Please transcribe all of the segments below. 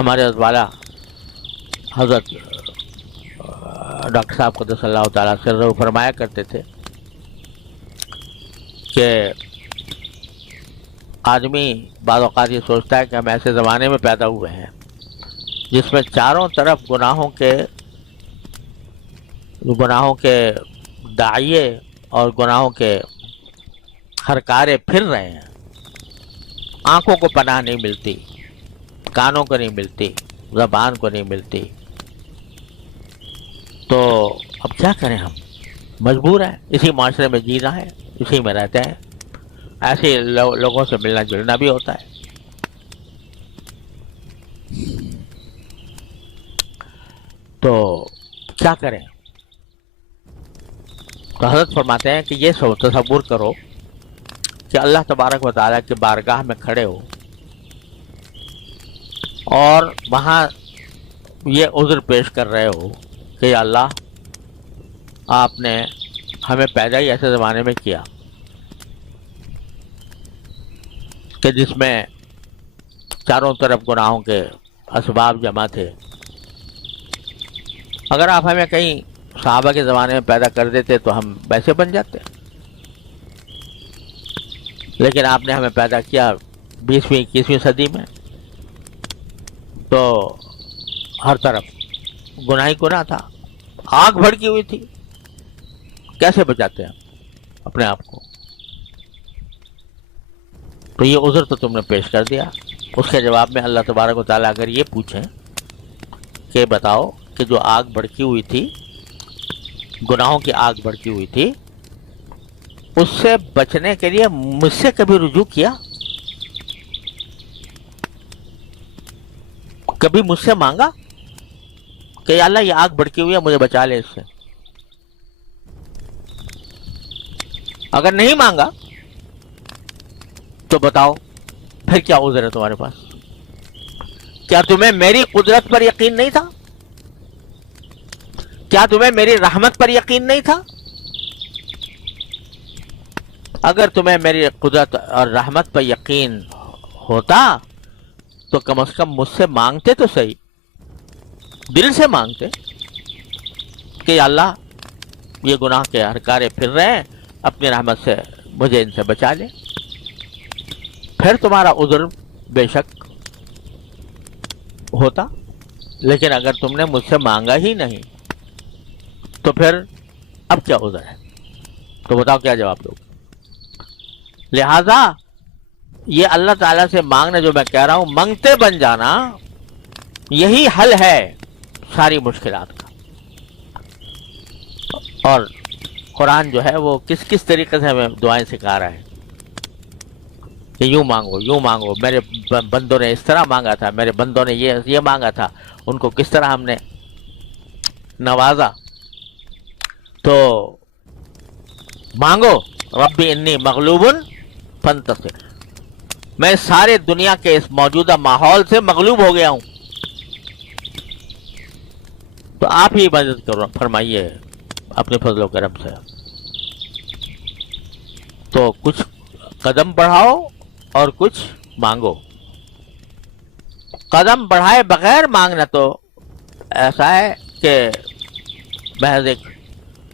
ہمارے والا حضرت ڈاکٹر صاحب قدس اللہ تعالیٰ سرہ فرمایا کرتے تھے کہ آدمی بعض اوقات یہ سوچتا ہے کہ ہم ایسے زمانے میں پیدا ہوئے ہیں جس میں چاروں طرف گناہوں کے داعیے اور گناہوں کے ہرکارے پھر رہے ہیں. آنکھوں کو پناہ نہیں ملتی، کانوں کو نہیں ملتی، زبان کو نہیں ملتی. تو اب کیا کریں، ہم مجبور ہیں، اسی معاشرے میں جینا ہے، اسی میں رہتے ہیں. ایسے لوگوں سے ملنا جلنا بھی ہوتا ہے. تو کیا کریں؟ تو حضرت فرماتے ہیں کہ یہ تصور کرو کہ اللہ تبارک و تعالیٰ کی بارگاہ میں کھڑے ہو اور وہاں یہ عذر پیش کر رہے ہو کہ یا اللہ، آپ نے ہمیں پیدا ہی ایسے زمانے میں کیا کہ جس میں چاروں طرف گناہوں کے اسباب جمع تھے. اگر آپ ہمیں کہیں صحابہ کے زمانے میں پیدا کر دیتے تو ہم ویسے بن جاتے، لیکن آپ نے ہمیں پیدا کیا 20ویں 21ویں صدی میں، تو ہر طرف گناہ ہی گناہ تھا، آگ بھڑکی ہوئی تھی. کیسے بچاتے ہیں اپنے آپ کو؟ تو یہ عذر تو تم نے پیش کر دیا. اس کے جواب میں اللہ تبارک و تعالیٰ اگر یہ پوچھیں کہ بتاؤ کہ جو آگ بھڑکی ہوئی تھی، گناہوں کی آگ بھڑکی ہوئی تھی، اس سے بچنے کے لیے مجھ سے کبھی رجوع کیا؟ کبھی مجھ سے مانگا کہ یا اللہ یہ آگ بھڑکی ہوئی ہے، مجھے بچا لے اس سے؟ اگر نہیں مانگا تو بتاؤ پھر کیا عذر ہے تمہارے پاس؟ کیا تمہیں میری قدرت پر یقین نہیں تھا؟ کیا تمہیں میری رحمت پر یقین نہیں تھا؟ اگر تمہیں میری قدرت اور رحمت پر یقین ہوتا تو کم از کم مجھ سے مانگتے تو صحیح، دل سے مانگتے کہ یا اللہ یہ گناہ کے ہرکارے پھر رہے ہیں، اپنی رحمت سے مجھے ان سے بچا لے. پھر تمہارا عذر بے شک ہوتا. لیکن اگر تم نے مجھ سے مانگا ہی نہیں تو پھر اب کیا عذر ہے؟ تو بتاؤ کیا جواب دو؟ لہذا یہ اللہ تعالیٰ سے مانگنا جو میں کہہ رہا ہوں، منگتے بن جانا، یہی حل ہے ساری مشکلات کا. اور قرآن جو ہے وہ کس کس طریقے سے ہمیں دعائیں سکھا رہا ہے کہ یوں مانگو، یوں مانگو. میرے بندوں نے اس طرح مانگا تھا، میرے بندوں نے یہ مانگا تھا، ان کو کس طرح ہم نے نوازا. تو مانگو ربی انی مغلوب فانتصر، میں سارے دنیا کے اس موجودہ ماحول سے مغلوب ہو گیا ہوں، تو آپ ہی مدد کرو، فرمائیے اپنے فضل و کرم سے. تو کچھ قدم بڑھاؤ اور کچھ مانگو. قدم بڑھائے بغیر مانگنا تو ایسا ہے کہ محض ایک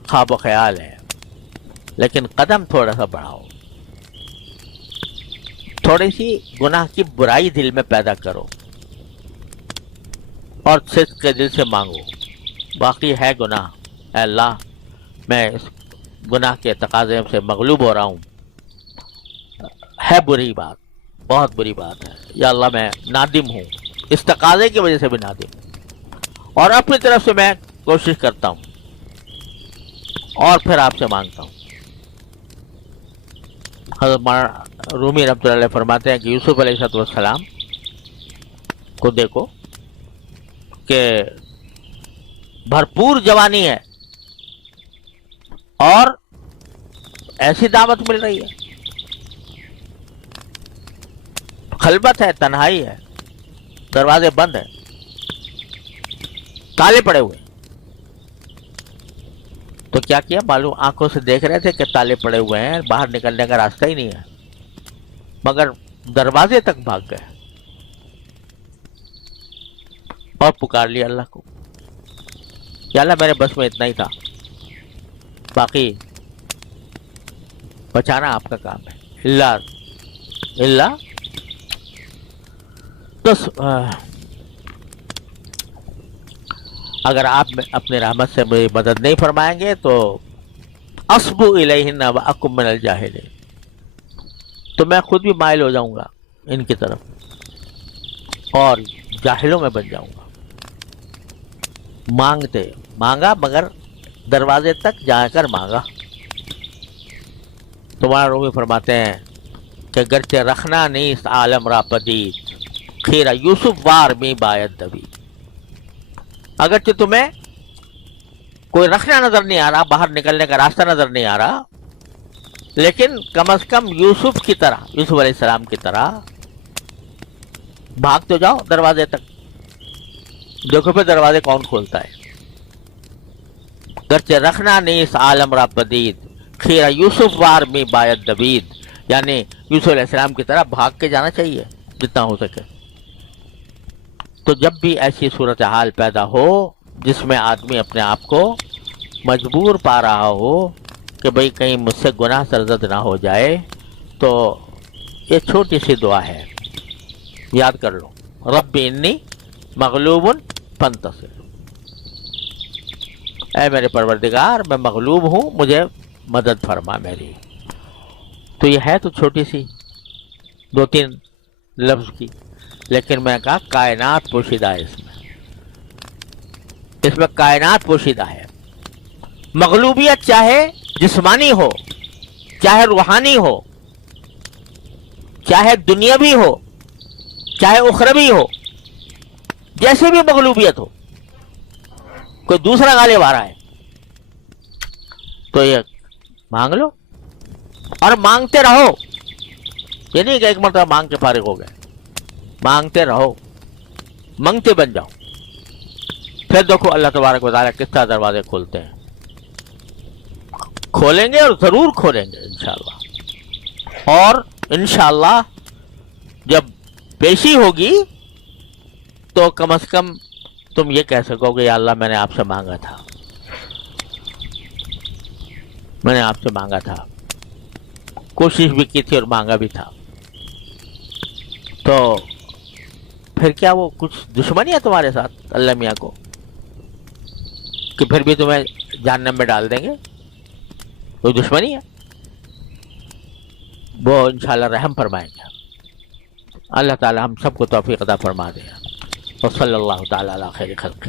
خواب و خیال ہے. لیکن قدم تھوڑا سا بڑھاؤ، تھوڑی سی گناہ کی برائی دل میں پیدا کرو اور صدق کے دل سے مانگو. باقی ہے گناہ، اے اللہ میں اس گناہ کے تقاضے سے مغلوب ہو رہا ہوں، ہے بری بات، بہت بری بات ہے. یا اللہ میں نادم ہوں، اس تقاضے کی وجہ سے بھی نادم ہوں، اور اپنی طرف سے میں کوشش کرتا ہوں اور پھر آپ سے مانگتا ہوں. حضرت رومی رحمۃ اللہ علیہ فرماتے ہیں کہ یوسف علیہ السلام کو دیکھو کہ بھرپور جوانی ہے اور ایسی دعوت مل رہی ہے، خلوت ہے، تنہائی ہے، دروازے بند ہیں، تالے پڑے ہوئے. تو کیا کیا معلوم؟ آنکھوں سے دیکھ رہے تھے کہ تالے پڑے ہوئے ہیں، باہر نکلنے کا راستہ ہی نہیں ہے، مگر دروازے تک بھاگ گئے. اور پکار لیا اللہ کو، یا اللہ میرے بس میں اتنا ہی تھا، باقی بچانا آپ کا کام ہے، اللہ تو اگر آپ اپنی رحمت سے میری مدد نہیں فرمائیں گے تو اصبو الیہن واکم من الجاہلین، تو میں خود بھی مائل ہو جاؤں گا ان کی طرف اور جاہلوں میں بن جاؤں گا۔ مانگا مگر دروازے تک جا کر مانگا۔ تمہارا رومی فرماتے ہیں کہ گرچہ رکھنا نیست عالم را پدید، خیرہ یوسف وار می باید دوید۔ اگرچہ تمہیں کوئی رکھنا نظر نہیں آ رہا، باہر نکلنے کا راستہ نظر نہیں آ رہا، لیکن کم از کم یوسف کی طرح، یوسف علیہ السلام کی طرح بھاگ تو جاؤ دروازے تک، دیکھو پھر دروازے کون کھولتا ہے۔ گرچہ رکھنا نیست عالم را پدید، خیرہ یوسف وار می باید دوید، یعنی یوسف علیہ السلام کی طرح بھاگ کے جانا چاہیے جتنا ہو سکے۔ تو جب بھی ایسی صورتحال پیدا ہو جس میں آدمی اپنے آپ کو مجبور پا رہا ہو کہ بھئی کہیں مجھ سے گناہ سرزد نہ ہو جائے، تو یہ چھوٹی سی دعا ہے، یاد کر لو، رب انی مغلوب فانتصر، اے میرے پروردگار میں مغلوب ہوں، مجھے مدد فرما میری۔ تو یہ ہے تو چھوٹی سی 2-3 لفظ کی، لیکن میں نے کہا کائنات پوشیدہ ہے اس میں کائنات پوشیدہ ہے۔ مغلوبیت چاہے جسمانی ہو، چاہے روحانی ہو، چاہے دنیاوی ہو، چاہے اخروی ہو، جیسے بھی مغلوبیت ہو، کوئی دوسرا غالب آ رہا ہے تو یہ مانگ لو اور مانگتے رہو۔ یہ نہیں کہ ایک مرتبہ مانگ کے فارغ ہو گئے، مانگتے رہو، منگتے بن جاؤ، پھر دیکھو اللہ تبارک و تعالیٰ کس طرح دروازے کھولتے ہیں، کھولیں گے اور ضرور کھولیں گے انشاءاللہ۔ اور انشاءاللہ جب پیشی ہوگی تو کم از کم تم یہ کہہ سکو گے یا اللہ میں نے آپ سے مانگا تھا، میں نے آپ سے مانگا تھا، کوشش بھی کی تھی اور مانگا بھی تھا۔ تو پھر کیا وہ کچھ دشمنی ہے تمہارے ساتھ اللہ میاں کو کہ پھر بھی تمہیں جہنم میں ڈال دیں گے؟ کوئی دشمنی ہے؟ وہ انشاءاللہ رحم فرمائیں گے۔ اللہ تعالی ہم سب کو توفیق عطا فرما دے، اور صلی اللہ تعالی علی خیر خلقہ۔